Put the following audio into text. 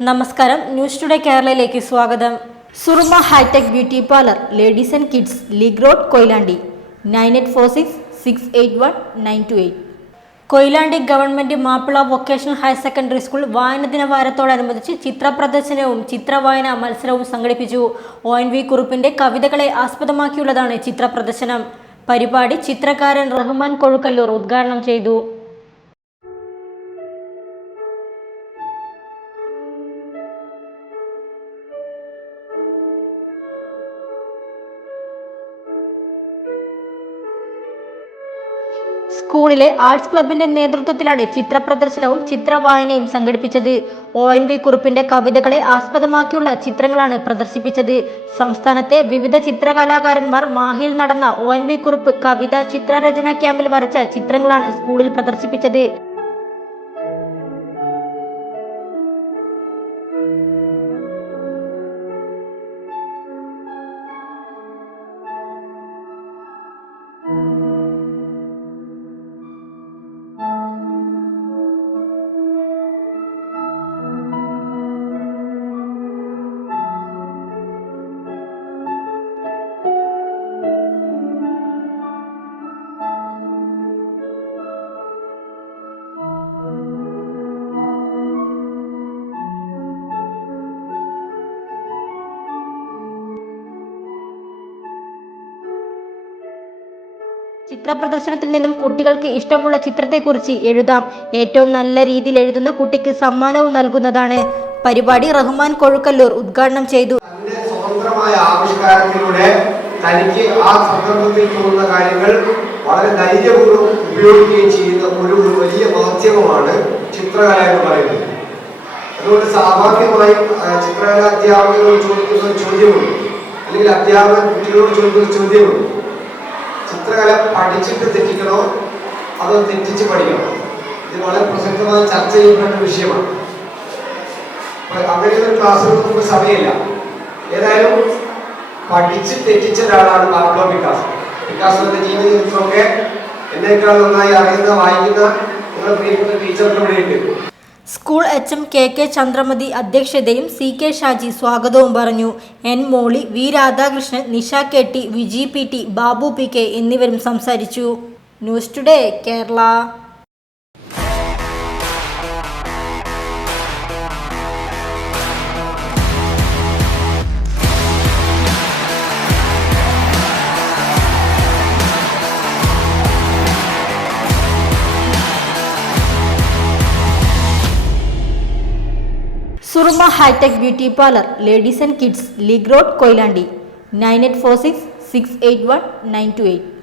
നമസ്കാരം, news today കേരളയിലേക്ക് സ്വാഗതം. Suruma hitech beauty parlour, ladies and kids, league road, Koyilandy. 9846681928. Koyilandy government Mappila vocational higher secondary school വായനദിന വാരത്തോടനുബന്ധിച്ച് ചിത്ര പ്രദർശനവും ചിത്രവായന മത്സരവും സംഘടിപ്പിച്ചു. ONV കുറുപ്പിന്റെ കവിതകളെ ആസ്പദമാക്കിയുള്ളതാണ് ചിത്ര പ്രദർശനം. പരിപാടി ചിത്രകാരൻ റഹ്മാൻ കൊഴുക്കല്ലൂർ ഉദ്ഘാടനം ചെയ്തു. സ്കൂളിലെ ആർട്സ് ക്ലബിന്റെ നേതൃത്വത്തിലാണ് ചിത്ര പ്രദർശനവും ചിത്രവായനയും സംഘടിപ്പിച്ചത്. ONV കുറുപ്പിന്റെ കവിതകളെ ആസ്പദമാക്കിയുള്ള ചിത്രങ്ങളാണ് പ്രദർശിപ്പിച്ചത്. സംസ്ഥാനത്തെ വിവിധ ചിത്രകലാകാരന്മാർ മാഹിയിൽ നടന്ന ONV കുറുപ്പ് കവിത ചിത്രരചന ക്യാമ്പിൽ വരച്ച ചിത്രങ്ങളാണ് സ്കൂളിൽ പ്രദർശിപ്പിച്ചത്. ചിത്ര പ്രദർശനത്തിൽ നിന്നും കുട്ടികൾക്ക് ഇഷ്ടമുള്ള ചിത്രത്തെക്കുറിച്ച് എഴുതാം. ഏറ്റവും നല്ല രീതിയിൽ എഴുതുന്ന കുട്ടിക്ക് സമ്മാനവും നൽകുന്നതാണ്. പരിപാടി റഹ്മാൻ കൊഴുക്കല്ലൂർ ഉദ്ഘാടനം ചെയ്തു. സ്വതന്ത്രമായ ആവിഷ്കാരത്തിലൂടെ തനിക്ക് ആ സന്ദർഭത്തിൽ തോന്നുന്ന കാര്യങ്ങൾ വളരെ ധൈര്യപൂർവ്വം ഉപയോഗിക്കുകയും ചെയ്യുന്ന ഒരു വലിയ മാധ്യമമാണ് ചിത്രകല എന്ന് പറയുന്നത്. അതുകൊണ്ട് സ്വാഭാവികമായും ചിത്രകല അധ്യാപകരോട് ചോദിക്കുന്ന ചോദ്യമുണ്ട്, അല്ലെങ്കിൽ അധ്യാപകൻ കുട്ടികളോട് ചോദിക്കുന്ന ചോദ്യമുണ്ട്: ചിത്രകല പഠിച്ചിട്ട് തെറ്റിക്കണോ അതോ തെറ്റിച്ച് പഠിക്കണോ? ഇത് വളരെ പ്രസക്തമായി ചർച്ച ചെയ്യപ്പെട്ട വിഷയമാണ്. അങ്ങനെയൊരു ക്ലാസ്സുകൾ നമുക്ക് സമയമില്ല. ഏതായാലും പഠിച്ച് തെറ്റിച്ച ഒരാളാണ് പാബ്ലോ പിക്കാസോ. പിക്കാസോന്റെ ജീവിതചരിത്രമൊക്കെ എന്നേക്കാൾ നന്നായി അറിയുന്ന വായിക്കുന്ന നിങ്ങളുടെ പ്രിയപ്പെട്ട ടീച്ചർക്ക് ഇവിടെയുണ്ട്. സ്കൂൾ HM KK ചന്ദ്രമതി അധ്യക്ഷതയും CK ഷാജി സ്വാഗതവും പറഞ്ഞു. N മോളി, V Radhakrishnan, Nisha KT, Viji PT, Babu PK എന്നിവരും സംസാരിച്ചു. News today Kerala. Suruma hitech beauty parlour, ladies and kids, league road, Koyilandy. 9846681928.